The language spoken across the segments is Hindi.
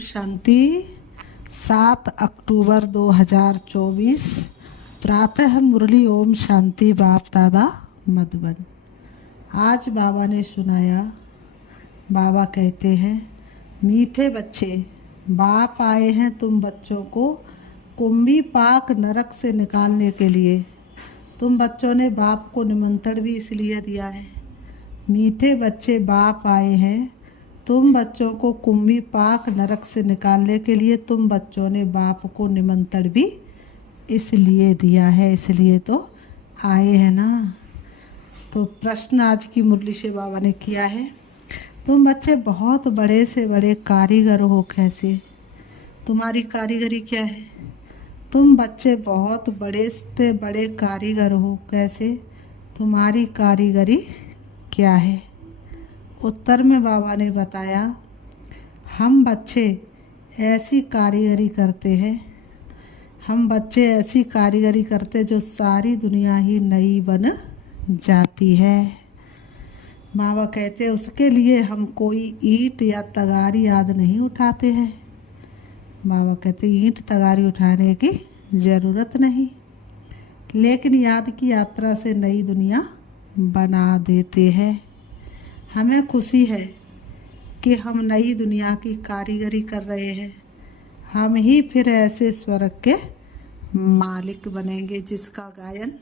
शांति। 7 अक्टूबर 2024 प्रातः मुरली। ओम शांति। बाप दादा मधुबन। आज बाबा ने सुनाया। बाबा कहते हैं, मीठे बच्चे, बाप आए हैं तुम बच्चों को कुंभी पाक नरक से निकालने के लिए। तुम बच्चों ने बाप को निमंत्रण भी इसलिए दिया है। मीठे बच्चे, बाप आए हैं तुम बच्चों को कुंभी पाक नरक से निकालने के लिए। तुम बच्चों ने बाप को निमंत्रण भी इसलिए दिया है, इसलिए तो आए हैं ना। तो प्रश्न आज की मुरली से बाबा ने किया है, तुम बच्चे बहुत बड़े से बड़े कारीगर हो, कैसे? तुम्हारी कारीगरी क्या है? तुम बच्चे बहुत बड़े से बड़े कारीगर हो, कैसे? तुम्हारी कारीगरी क्या है? उत्तर में बाबा ने बताया, हम बच्चे ऐसी कारीगरी करते हैं, हम बच्चे ऐसी कारीगरी करते जो सारी दुनिया ही नई बन जाती है। बाबा कहते हैं उसके लिए हम कोई ईंट या तगारी याद नहीं उठाते हैं। बाबा कहते ईंट तगारी उठाने की ज़रूरत नहीं, लेकिन याद की यात्रा से नई दुनिया बना देते हैं। हमें खुशी है कि हम नई दुनिया की कारीगरी कर रहे हैं। हम ही फिर ऐसे स्वर्ग के मालिक बनेंगे जिसका गायन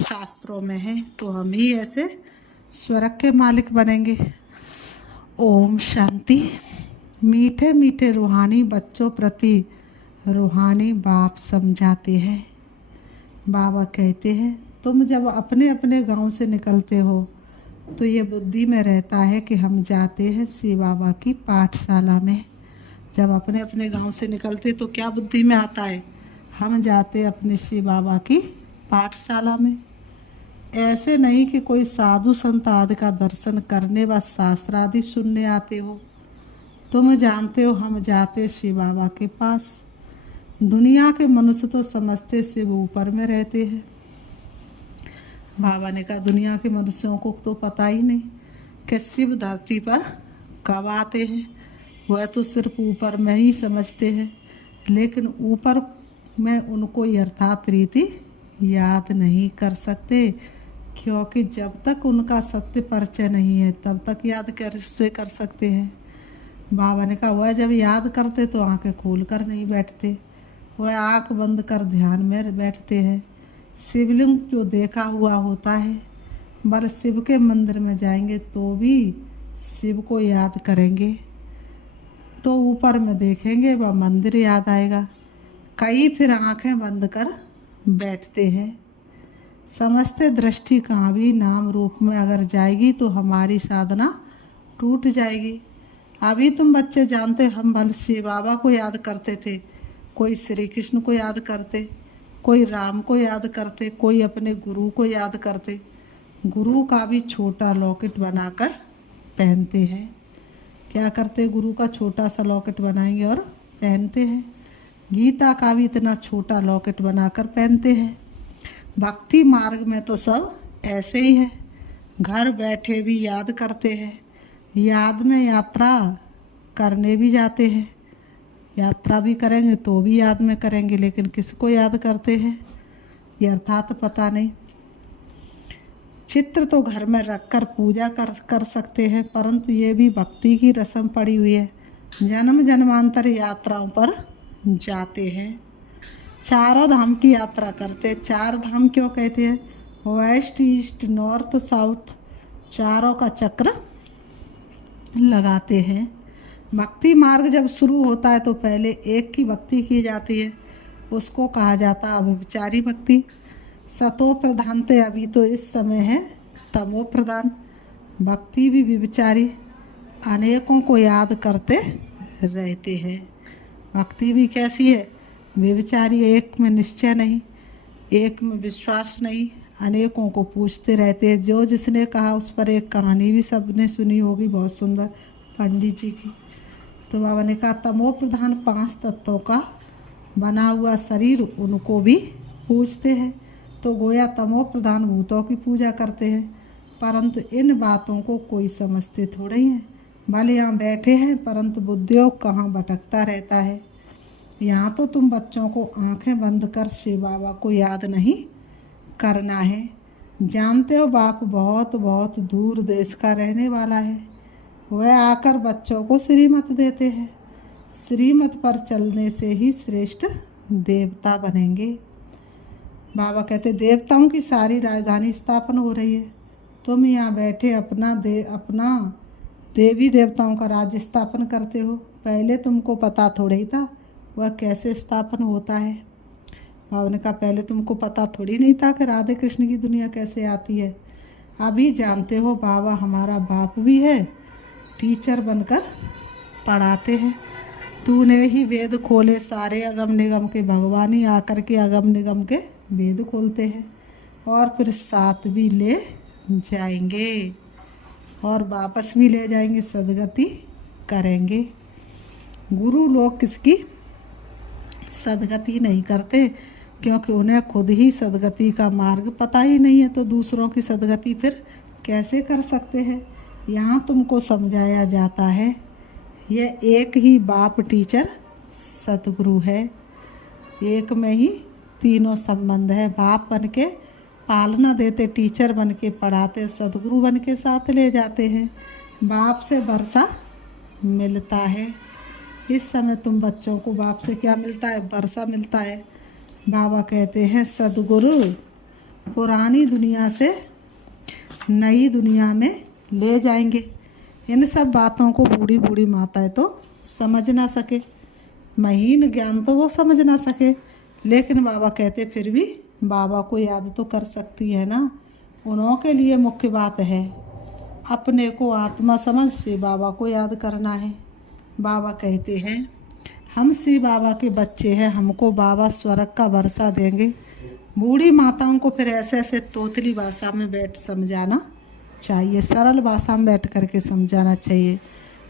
शास्त्रों में है। तो हम ही ऐसे स्वर्ग के मालिक बनेंगे। ओम शांति। मीठे मीठे रूहानी बच्चों प्रति रूहानी बाप समझाते हैं। बाबा कहते हैं, तुम जब अपने अपने गांव से निकलते हो तो ये बुद्धि में रहता है कि हम जाते हैं शिव बाबा की पाठशाला में। जब अपने अपने गांव से निकलते तो क्या बुद्धि में आता है? हम जाते अपने शिव बाबा की पाठशाला में। ऐसे नहीं कि कोई साधु संत आदि का दर्शन करने व शास्त्र आदि सुनने आते हो। तुम जानते हो हम जाते शिव बाबा के पास। दुनिया के मनुष्य तो समझते शिव ऊपर में रहते हैं। बाबा ने कहा दुनिया के मनुष्यों को तो पता ही नहीं कि शिव धरती पर कब आते हैं। वह तो सिर्फ ऊपर में ही समझते हैं, लेकिन ऊपर में उनको यथार्थ रीति याद नहीं कर सकते, क्योंकि जब तक उनका सत्य परिचय नहीं है तब तक याद कैसे कर सकते हैं। बाबा ने कहा वह जब याद करते तो आंखें खोल कर नहीं बैठते, वह आंख बंद कर ध्यान में बैठते हैं। शिवलिंग जो देखा हुआ होता है, बल शिव के मंदिर में जाएंगे तो भी शिव को याद करेंगे तो ऊपर में देखेंगे वह मंदिर याद आएगा। कई फिर आंखें बंद कर बैठते हैं। समझते दृष्टि कहाँ भी नाम रूप में अगर जाएगी तो हमारी साधना टूट जाएगी। अभी तुम बच्चे जानते हम बल शिव बाबा को याद करते थे, कोई श्री कृष्ण को याद करते, कोई राम को याद करते, कोई अपने गुरु को याद करते। गुरु का भी छोटा लॉकेट बनाकर पहनते हैं। क्या करते? गुरु का छोटा सा लॉकेट बनाएंगे और पहनते हैं। गीता का भी इतना छोटा लॉकेट बनाकर पहनते हैं। भक्ति मार्ग में तो सब ऐसे ही है, घर बैठे भी याद करते हैं, याद में यात्रा करने भी जाते हैं। यात्रा भी करेंगे तो भी याद में करेंगे, लेकिन किसको याद करते हैं ये अर्थात पता नहीं। चित्र तो घर में रखकर पूजा कर सकते हैं, परंतु ये भी भक्ति की रस्म पड़ी हुई है। जन्म जन्मांतर यात्राओं पर जाते हैं, चारों धाम की यात्रा करते। 4 धाम क्यों कहते हैं? वेस्ट ईस्ट नॉर्थ साउथ, चारों का चक्र लगाते हैं। भक्ति मार्ग जब शुरू होता है तो पहले एक की भक्ति की जाती है, उसको कहा जाता है अभिचारी भक्ति। सतो प्रधान थे, अभी तो इस समय है तमो प्रधान। भक्ति भी विचारी अनेकों को याद करते रहते हैं। भक्ति भी कैसी है? विचारी, एक में निश्चय नहीं, एक में विश्वास नहीं, अनेकों को पूछते रहते हैं। जो जिसने कहा उस पर एक कहानी भी सबने सुनी होगी, बहुत सुंदर, पंडित जी की। तो बाबा ने कहा तमो प्रधान 5 तत्वों का बना हुआ शरीर उनको भी पूजते हैं। तो गोया तमो प्रधान भूतों की पूजा करते हैं, परंतु इन बातों को कोई समझते थोड़े ही है। भले यहाँ बैठे हैं परंतु बुद्धियोग कहाँ भटकता रहता है। यहाँ तो तुम बच्चों को आंखें बंद कर शिव बाबा को याद नहीं करना है। जानते हो बाप बहुत बहुत दूर देश का रहने वाला है। वह आकर बच्चों को श्रीमत देते हैं। श्रीमत पर चलने से ही श्रेष्ठ देवता बनेंगे। बाबा कहते देवताओं की सारी राजधानी स्थापन हो रही है। तुम यहाँ बैठे अपना देवी देवताओं का राज्य स्थापन करते हो। पहले तुमको पता थोड़ा ही था वह कैसे स्थापन होता है। बाबा ने कहा पहले तुमको पता थोड़ी नहीं था कि राधे कृष्ण की दुनिया कैसे आती है। अभी जानते हो बाबा हमारा बाप भी है, टीचर बनकर पढ़ाते हैं। तूने ही वेद खोले सारे अगम निगम के, भगवान ही आकर के अगम निगम के वेद खोलते हैं और फिर साथ भी ले जाएंगे और वापस भी ले जाएंगे, सदगति करेंगे। गुरु लोग किसकी सदगति नहीं करते क्योंकि उन्हें खुद ही सदगति का मार्ग पता ही नहीं है, तो दूसरों की सदगति फिर कैसे कर सकते हैं। यहाँ तुमको समझाया जाता है यह एक ही बाप टीचर सतगुरु है। एक में ही तीनों संबंध है। बाप बन के पालना देते, टीचर बन के पढ़ाते, सतगुरु बन के साथ ले जाते हैं। बाप से वर्षा मिलता है। इस समय तुम बच्चों को बाप से क्या मिलता है? वर्षा मिलता है। बाबा कहते हैं सदगुरु पुरानी दुनिया से नई दुनिया में ले जाएंगे। इन सब बातों को बूढ़ी बूढ़ी माताएं तो समझ ना सके, महीन ज्ञान तो वो समझ ना सके, लेकिन बाबा कहते फिर भी बाबा को याद तो कर सकती है ना। उन्हों के लिए मुख्य बात है अपने को आत्मा समझ से बाबा को याद करना है। बाबा कहते हैं हम शिव बाबा के बच्चे हैं, हमको बाबा स्वर्ग का वर्षा देंगे। बूढ़ी माताओं को फिर ऐसे ऐसे तोतली भाषा में बैठ समझाना चाहिए, सरल भाषा में बैठ करके समझाना चाहिए।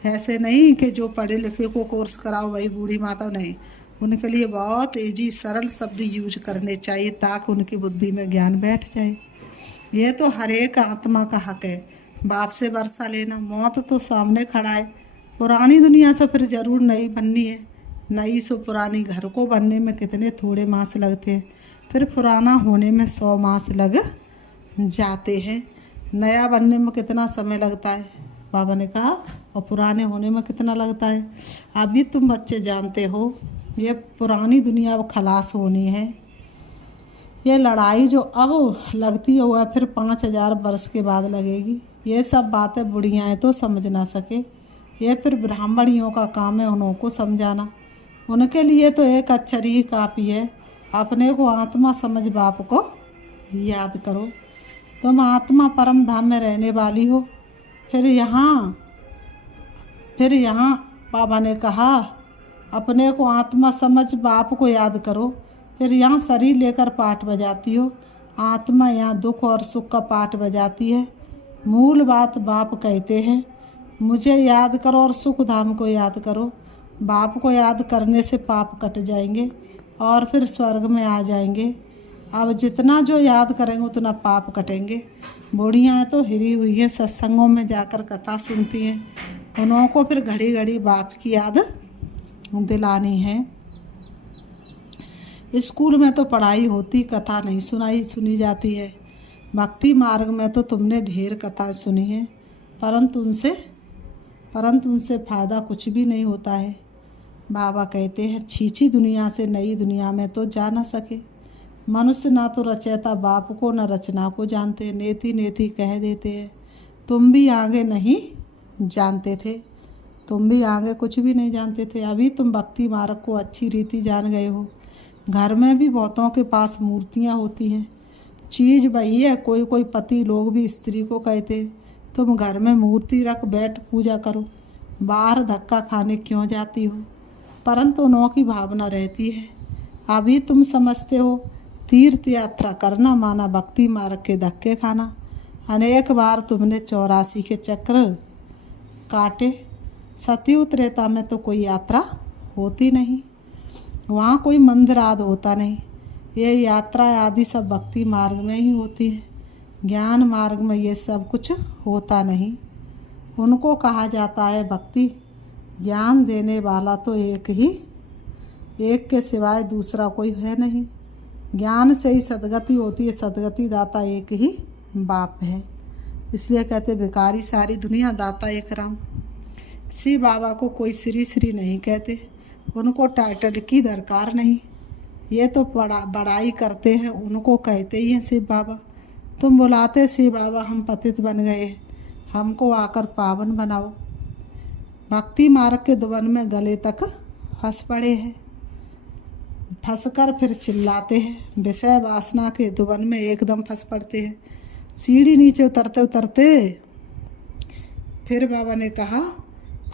ऐसे नहीं कि जो पढ़े लिखे को कोर्स कराओ वही बूढ़ी माता, नहीं, उनके लिए बहुत ईजी सरल शब्द यूज करने चाहिए ताकि उनकी बुद्धि में ज्ञान बैठ जाए। ये तो हर एक आत्मा का हक है बाप से वर्षा लेना। मौत तो सामने खड़ा है। पुरानी दुनिया से फिर जरूर नई बननी है। नई से पुरानी घर को बनने में कितने थोड़े मास लगते हैं, फिर पुराना होने में 100 मास लग जाते हैं। नया बनने में कितना समय लगता है बाबा ने कहा, और पुराने होने में कितना लगता है। अभी तुम बच्चे जानते हो ये पुरानी दुनिया अब खलास होनी है। ये लड़ाई जो अब लगती है वह फिर 5000 वर्ष के बाद लगेगी। ये सब बातें बुढ़ियाएँ तो समझ ना सके, ये फिर ब्राह्मणियों का काम है उनको समझाना। उनके लिए तो एक अक्षर ही काफ़ी है। अपने को आत्मा समझ बाप को याद करो। तुम आत्मा परम धाम में रहने वाली हो। फिर यहाँ बाबा ने कहा अपने को आत्मा समझ बाप को याद करो। फिर यहाँ शरीर लेकर पाठ बजाती हो। आत्मा यहाँ दुख और सुख का पाठ बजाती है। मूल बात बाप कहते हैं मुझे याद करो और सुख धाम को याद करो। बाप को याद करने से पाप कट जाएंगे और फिर स्वर्ग में आ जाएंगे। अब जितना जो याद करेंगे उतना पाप कटेंगे। बूढ़ियाँ तो हिरी हुई हैं, सत्संगों में जाकर कथा सुनती हैं। उन्हों को फिर घड़ी घड़ी बाप की याद दिलानी है। स्कूल में तो पढ़ाई होती, कथा नहीं सुनी जाती है। भक्ति मार्ग में तो तुमने ढेर कथा सुनी है, परंतु उनसे फ़ायदा कुछ भी नहीं होता है। बाबा कहते हैं छीछी दुनिया से नई दुनिया में तो जा ना सके। मनुष्य ना तो रचयिता बाप को न रचना को जानते, नेति नेति कह देते हैं। तुम भी आगे नहीं जानते थे, तुम भी आगे कुछ भी नहीं जानते थे। अभी तुम भक्ति मार्ग को अच्छी रीति जान गए हो। घर में भी बहुतों के पास मूर्तियाँ होती हैं, चीज़ वही है। कोई कोई पति लोग भी स्त्री को कहते तुम घर में मूर्ति रख बैठ पूजा करो, बाहर धक्का खाने क्यों जाती हो। परंतु उन्हों की भावना रहती है। अभी तुम समझते हो तीर्थ यात्रा करना माना भक्ति मार्ग के धक्के खाना। अनेक बार तुमने 84 के चक्र काटे। सतयुग त्रेता में तो कोई यात्रा होती नहीं, वहाँ कोई मंदिर आदि होता नहीं। ये यात्रा आदि सब भक्ति मार्ग में ही होती है। ज्ञान मार्ग में ये सब कुछ होता नहीं। उनको कहा जाता है भक्ति। ज्ञान देने वाला तो एक ही, एक के सिवाय दूसरा कोई है नहीं। ज्ञान से ही सदगति होती है, सदगति दाता एक ही बाप है। इसलिए कहते भिखारी सारी दुनिया, दाता एक राम। शिव बाबा को कोई श्री श्री नहीं कहते, उनको टाइटल की दरकार नहीं। ये तो बड़ाई करते हैं, उनको कहते ही हैं शिव बाबा। तुम बुलाते शिव बाबा हम पतित बन गए, हमको आकर पावन बनाओ। भक्ति मार्ग के दुबन में गले तक फंस पड़े हैं, फंसकर फिर चिल्लाते हैं। विषय वासना के दुबन में एकदम फंस पड़ते हैं। सीढ़ी नीचे उतरते उतरते फिर बाबा ने कहा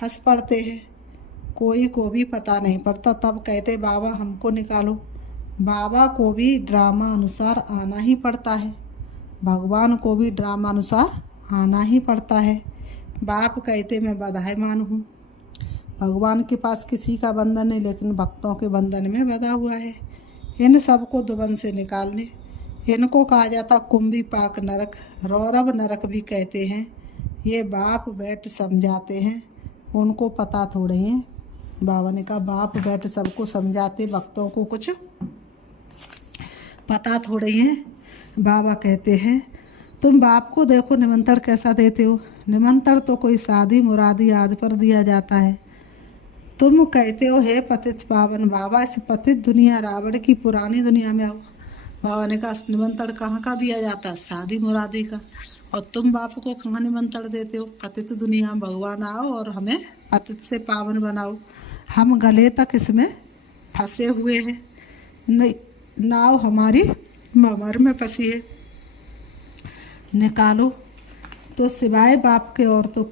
फंस पड़ते हैं, कोई को भी पता नहीं पड़ता। तब कहते बाबा हमको निकालो। बाबा को भी ड्रामा अनुसार आना ही पड़ता है, भगवान को भी ड्रामा अनुसार आना ही पड़ता है। बाप कहते मैं बंधायमान हूँ। भगवान के पास किसी का बंधन नहीं, लेकिन भक्तों के बंधन में बंधा हुआ है। इन सबको दुबन से निकालने, इनको कहा जाता कुंभी पाक नरक, रौरव नरक भी कहते हैं। ये बाप बैठ समझाते हैं, उनको पता थोड़े हैं। बाबा ने कहा बाप बैठ सबको समझाते, भक्तों को कुछ पता थोड़े हैं। बाबा कहते हैं तुम बाप को देखो निमंत्रण कैसा देते हो। निमंत्रण तो कोई शादी मुरादी आदि पर दिया जाता है। तुम कहते हो हे पतित पावन बाबा, इस पतित दुनिया रावण की पुरानी दुनिया में आओ। बाबा ने कहा निमंत्रण कहाँ का दिया जाता है, शादी मुरादी का। और तुम बाप को कहाँ निमंत्रण देते हो, पतित दुनिया। भगवान आओ और हमें पतित से पावन बनाओ। हम गले तक इसमें फंसे हुए हैं, नाव हमारी ममर में फंसी है, निकालो। तो सिवाय बाप के और तो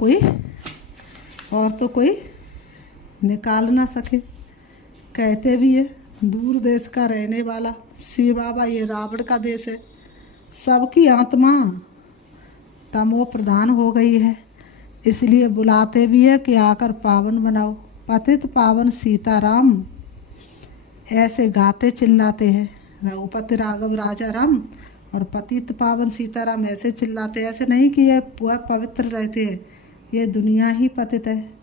कोई निकाल ना सके। कहते भी है दूर देश का रहने वाला शिव बाबा, ये रावण का देश है। सबकी आत्मा तमो प्रधान हो गई है, इसलिए बुलाते भी है कि आकर पावन बनाओ। पतित पावन सीताराम ऐसे गाते चिल्लाते हैं। रघुपति राघव राजा राम और पतित पावन सीताराम ऐसे चिल्लाते, ऐसे नहीं कि ये पवित्र रहते हैं, ये दुनिया ही पतित है।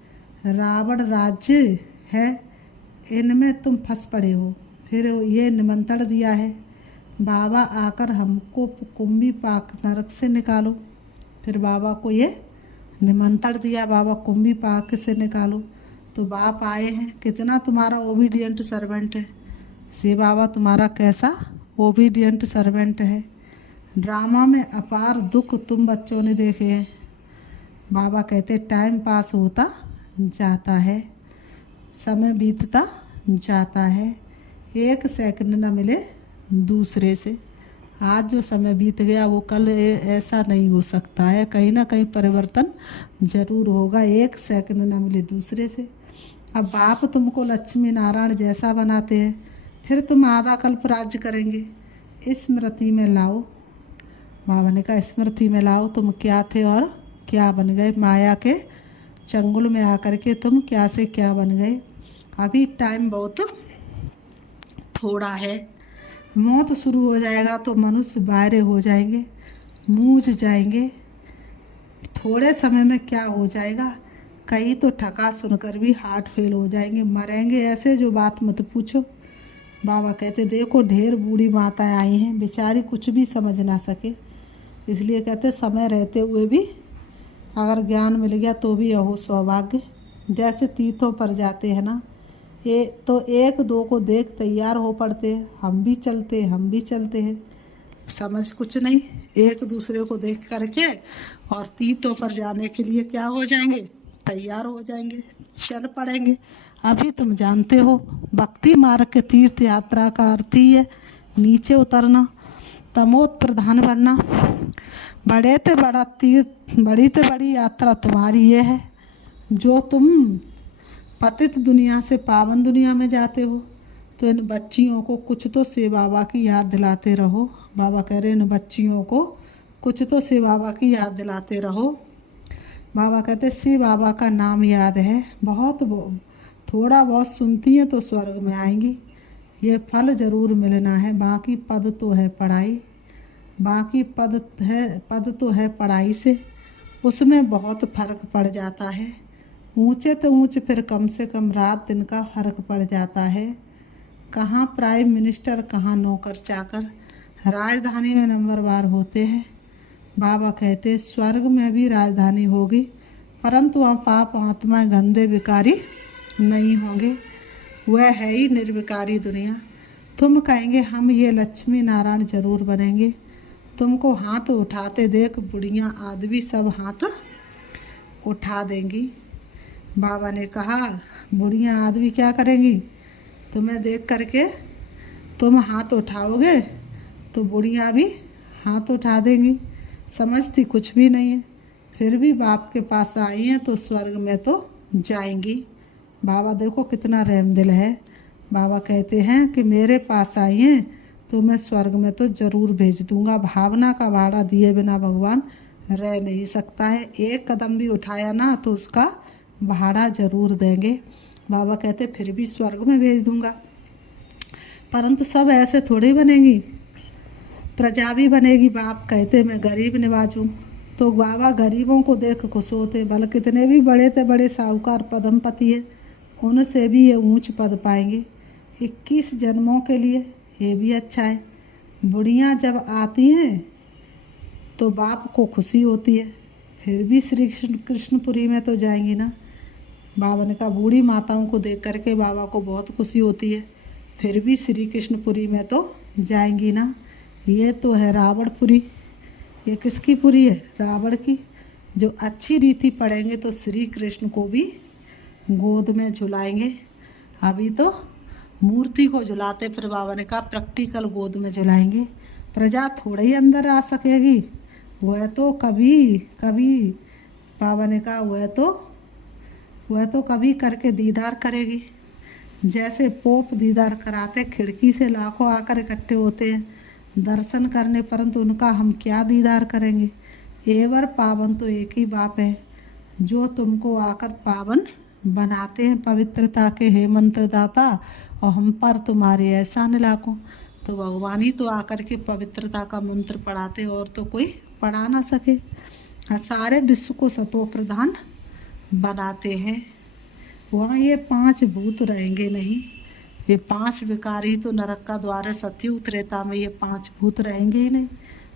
रावण राज्य है, इनमें तुम फंस पड़े हो। फिर ये निमंत्रण दिया है बाबा आकर हमको कुंभी पाक नरक से निकालो। फिर बाबा को ये निमंत्रण दिया, बाबा कुंभी पाक से निकालो। तो बाप आए हैं, कितना तुम्हारा ओबीडियंट सर्वेंट है। शिव बाबा तुम्हारा कैसा ओबीडियंट सर्वेंट है। ड्रामा में अपार दुख तुम बच्चों ने देखे हैं। बाबा कहते टाइम पास होता जाता है, समय बीतता जाता है, एक सेकंड न मिले दूसरे से। आज जो समय बीत गया वो कल ऐसा नहीं हो सकता है, कहीं ना कहीं परिवर्तन जरूर होगा। एक सेकंड न मिले दूसरे से। अब बाप तुमको लक्ष्मी नारायण जैसा बनाते हैं, फिर तुम आधा कल्प राज्य करेंगे। स्मृति में लाओ। बाबा ने कहा स्मृति में लाओ तुम क्या थे और क्या बन गए। माया के चंगुल में आकर के तुम क्या से क्या बन गए। अभी टाइम बहुत थोड़ा है, मौत शुरू हो जाएगा तो मनुष्य बाहरे हो जाएंगे, मूझ जाएंगे। थोड़े समय में क्या हो जाएगा, कई तो ठका सुनकर भी हार्ट फेल हो जाएंगे, मरेंगे ऐसे जो बात मत पूछो। बाबा कहते देखो ढेर बूढ़ी माताएं आई हैं, बेचारी कुछ भी समझ ना सके। इसलिए कहते समय रहते हुए भी अगर ज्ञान मिल गया तो भी अहो सौभाग्य। जैसे तीर्थों पर जाते हैं ना, तो एक दो को देख तैयार हो पड़ते हैं, हम भी चलते हैं। समझ कुछ नहीं, एक दूसरे को देख करके और तीर्थों पर जाने के लिए क्या हो जाएंगे, तैयार हो जाएंगे, चल पड़ेंगे। अभी तुम जानते हो भक्ति मार्ग के तीर्थ यात्रा का अर्थ ही है नीचे उतरना, तमोत प्रधान बनना। बड़ी ते बड़ी यात्रा तुम्हारी ये है जो तुम पतित दुनिया से पावन दुनिया में जाते हो। तो इन बच्चियों को कुछ तो शिव बाबा की याद दिलाते रहो। बाबा कह रहे इन बच्चियों को कुछ तो शिव बाबा की याद दिलाते रहो। बाबा कहते शिव बाबा का नाम याद है, थोड़ा बहुत सुनती हैं तो स्वर्ग में आएंगी। ये फल जरूर मिलना है, बाकी पद तो है पढ़ाई से, उसमें बहुत फर्क पड़ जाता है। ऊंचे तो ऊंच, फिर कम से कम रात दिन का फर्क पड़ जाता है। कहाँ प्राइम मिनिस्टर, कहाँ नौकर चाकर, राजधानी में नंबरवार होते हैं। बाबा कहते स्वर्ग में भी राजधानी होगी, परंतु वहाँ पाप आत्मा गंदे विकारी नहीं होंगे। वह है ही निर्विकारी दुनिया। तुम कहेंगे हम ये लक्ष्मी नारायण जरूर बनेंगे। तुमको हाथ उठाते देख बुढ़ियाँ आदमी सब हाथ उठा देंगी। बाबा ने कहा बुढ़ियाँ आदमी क्या करेंगी? तुम्हें देख करके तुम हाथ उठाओगे तो बुढ़ियाँ भी हाथ उठा देंगी। समझती कुछ भी नहीं है, फिर भी बाप के पास आई हैं तो स्वर्ग में तो जाएंगी। बाबा देखो कितना रहम दिल है। बाबा कहते हैं कि मेरे पास आई हैं तो मैं स्वर्ग में तो ज़रूर भेज दूंगा। भावना का भाड़ा दिए बिना भगवान रह नहीं सकता है। एक कदम भी उठाया ना तो उसका भाड़ा ज़रूर देंगे। बाबा कहते फिर भी स्वर्ग में भेज दूंगा, परंतु सब ऐसे थोड़ी बनेगी, प्रजा भी बनेगी। बाप कहते मैं गरीब नवाजूँ, तो बाबा गरीबों को देख खुश होते। भले कितने भी बड़े थे बड़े साहूकार पद्मपति है, उनसे भी ये ऊंच पद पाएंगे 21 जन्मों के लिए। ये भी अच्छा है। बुढ़ियाँ जब आती हैं तो बाप को खुशी होती है, फिर भी श्री कृष्णपुरी में तो जाएंगी ना। बाबा ने कहा बूढ़ी माताओं को देख करके बाबा को बहुत खुशी होती है, फिर भी श्री कृष्णपुरी में तो जाएंगी ना। ये तो है रावणपुरी। ये किसकी पुरी है? रावण की। जो अच्छी रीति पढ़ेंगे तो श्री कृष्ण को भी गोद में झुलाएंगे। अभी तो मूर्ति को झुलाते, फिर बाबा ने कहा प्रैक्टिकल गोद में झुलाएंगे। प्रजा थोड़ा ही अंदर आ सकेगी, वह तो कभी कभी, बाबा ने कहा वह तो कभी करके दीदार करेगी। जैसे पोप दीदार कराते, खिड़की से लाखों आकर इकट्ठे होते हैं दर्शन करने, परंतु उनका हम क्या दीदार करेंगे। एवर पावन तो एक ही बाप है जो तुमको आकर पावन बनाते हैं पवित्रता के हे मंत्रदाता, और हम पर तुम्हारे एहसान लाखों। तो भगवान ही तो आकर के पवित्रता का मंत्र पढ़ाते, और तो कोई पढ़ा ना सके। सारे विश्व को सतो प्रधान बनाते हैं। वहाँ ये 5 भूत रहेंगे नहीं, ये 5 विकारी तो नरक का द्वार है। सत्ययुग त्रेता में ये 5 भूत रहेंगे ही नहीं।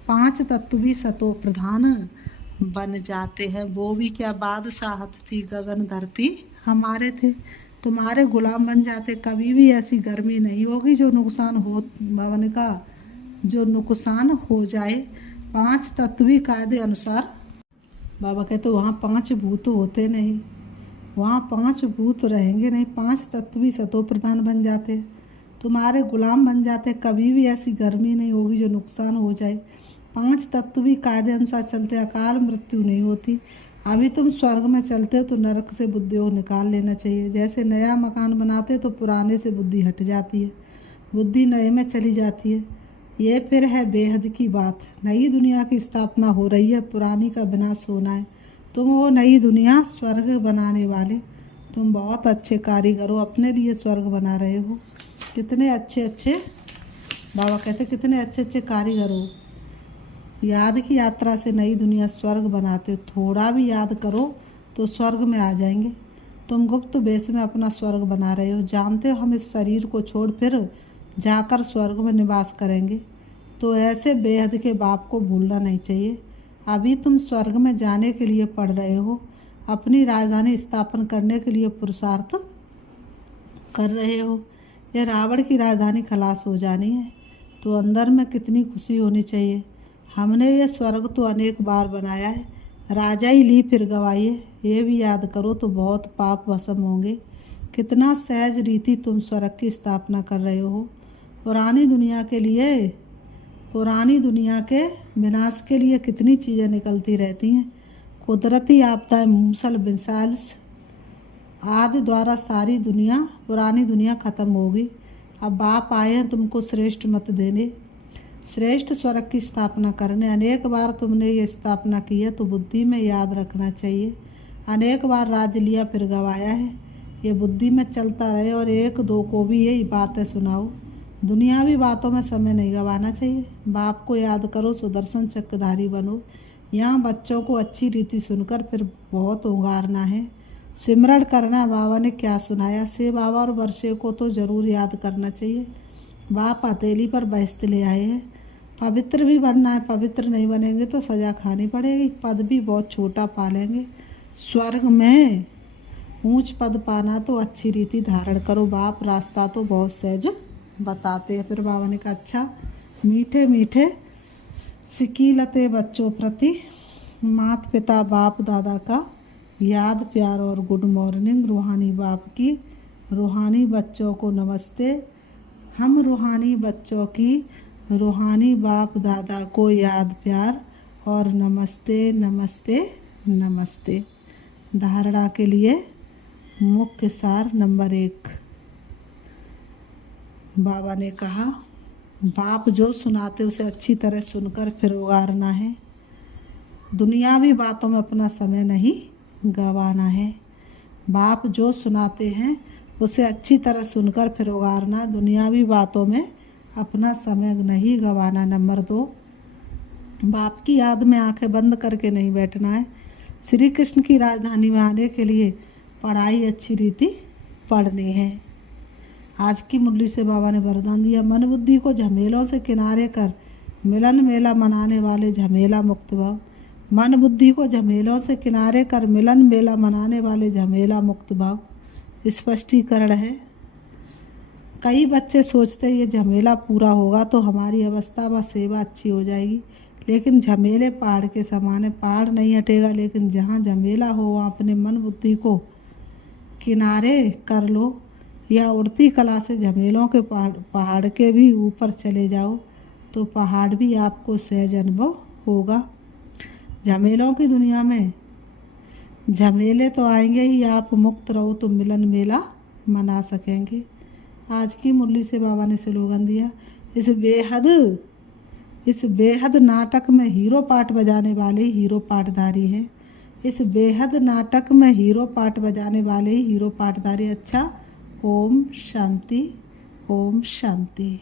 5 तत्व भी सतो प्रधान बन जाते हैं। वो भी क्या बादशाहत थी, गगन धरती हमारे थे, तुम्हारे गुलाम बन जाते। कभी भी ऐसी गर्मी नहीं होगी जो नुकसान हो, भवन का जो नुकसान हो जाए। 5 तत्व भी कायदे अनुसार, बाबा कहते वहाँ 5 भूत होते नहीं, वहाँ 5 भूत रहेंगे नहीं। 5 तत्व भी सतो प्रधान बन जाते, तुम्हारे गुलाम बन जाते। कभी भी ऐसी गर्मी नहीं होगी जो नुकसान हो जाए। 5 तत्व भी कायदे अनुसार चलते, अकाल मृत्यु नहीं होती। अभी तुम स्वर्ग में चलते हो तो नरक से बुद्धि को निकाल लेना चाहिए। जैसे नया मकान बनाते तो पुराने से बुद्धि हट जाती है, बुद्धि नए में चली जाती है। ये फिर है बेहद की बात। नई दुनिया की स्थापना हो रही है, पुरानी का विनाश होना है। तुम वो नई दुनिया स्वर्ग बनाने वाले, तुम बहुत अच्छे कारीगर हो, अपने लिए स्वर्ग बना रहे हो। कितने अच्छे अच्छे, बाबा कहते कितने अच्छे अच्छे कारीगर हो। याद की यात्रा से नई दुनिया स्वर्ग बनाते हो। थोड़ा भी याद करो तो स्वर्ग में आ जाएंगे। तुम गुप्त बेस में अपना स्वर्ग बना रहे हो। जानते हो हम इस शरीर को छोड़ फिर जाकर स्वर्ग में निवास करेंगे, तो ऐसे बेहद के बाप को भूलना नहीं चाहिए। अभी तुम स्वर्ग में जाने के लिए पढ़ रहे हो, अपनी राजधानी स्थापन करने के लिए पुरुषार्थ कर रहे हो। यह रावण की राजधानी खलास हो जानी है तो अंदर में कितनी खुशी होनी चाहिए। हमने ये स्वर्ग तो अनेक बार बनाया है, राजा ही ली फिर गवाइए। ये भी याद करो तो बहुत पाप भस्म होंगे। कितना सहज रीति तुम स्वर्ग की स्थापना कर रहे हो। पुरानी दुनिया के विनाश के लिए कितनी चीज़ें निकलती रहती हैं। कुदरती आपदाएं, मूसल मिसाइल आदि द्वारा सारी पुरानी दुनिया खत्म होगी। अब बाप आए हैं तुमको श्रेष्ठ मत देने, श्रेष्ठ स्वर्ग की स्थापना करने। अनेक बार तुमने ये स्थापना की है तो बुद्धि में याद रखना चाहिए। अनेक बार राज्य लिया फिर गवाया है, ये बुद्धि में चलता रहे। और 1-2 को भी यही बातें सुनाओ। दुनियावी बातों में समय नहीं गंवाना चाहिए। बाप को याद करो, सुदर्शन चक्रधारी बनो। यहाँ बच्चों को अच्छी रीति सुनकर फिर बहुत उंगारना है, सिमरण करना। बाबा ने क्या सुनाया से बाबा और वर्षे को तो ज़रूर याद करना चाहिए। बाप हथेली पर बहस्त ले आए हैं, पवित्र भी बनना है, पवित्र नहीं बनेंगे तो सज़ा खानी पड़ेगी। पद भी बहुत छोटा पालेंगे, स्वर्ग में ऊंच पद पाना तो अच्छी रीति धारण करो। बाप रास्ता तो बहुत सहज बताते हैं। फिर बाबा ने कहा अच्छा, मीठे मीठे सिकीलते बच्चों प्रति माता पिता बाप दादा का याद प्यार और गुड मॉर्निंग। रूहानी बाप की रूहानी बच्चों को नमस्ते। हम रूहानी बच्चों की रूहानी बाप दादा को याद प्यार और नमस्ते नमस्ते नमस्ते। धारणा के लिए मुख्य सार नंबर 1, बाबा ने कहा बाप जो सुनाते उसे अच्छी तरह सुनकर फिर उगारना है। दुनियावी बातों में अपना समय नहीं गंवाना है। बाप जो सुनाते हैं उसे अच्छी तरह सुनकर फिर उगारना, दुनियावी बातों में अपना समय नहीं गंवाना। नंबर 2, बाप की याद में आंखें बंद करके नहीं बैठना है। श्री कृष्ण की राजधानी में आने के लिए पढ़ाई अच्छी रीति पढ़नी है। आज की मुरली से बाबा ने वरदान दिया, मन बुद्धि को झमेलों से किनारे कर मिलन मेला मनाने वाले झमेला मुक्त भव। मन बुद्धि को झमेलों से किनारे कर मिलन मेला मनाने वाले झमेला मुक्त भव। स्पष्टीकरण है, कई बच्चे सोचते ये झमेला पूरा होगा तो हमारी अवस्था व सेवा अच्छी हो जाएगी, लेकिन झमेले पहाड़ के समान है। पहाड़ नहीं हटेगा, लेकिन जहाँ झमेला हो वहाँ अपने मन बुद्धि को किनारे कर लो, या उड़ती कला से झमेलों के पहाड़ के भी ऊपर चले जाओ तो पहाड़ भी आपको सहज अनुभव होगा। झमेलों की दुनिया में झमेले तो आएंगे ही, आप मुक्त रहो तो मिलन मेला मना सकेंगे। आज की मुरली से बाबा ने स्लोगन दिया, इस बेहद नाटक में हीरो पार्ट बजाने वाले ही हीरो पार्टधारी हैं। इस बेहद नाटक में हीरो पार्ट बजाने वाले ही हीरो पार्टधारी। अच्छा, ओम शांति, ओम शांति।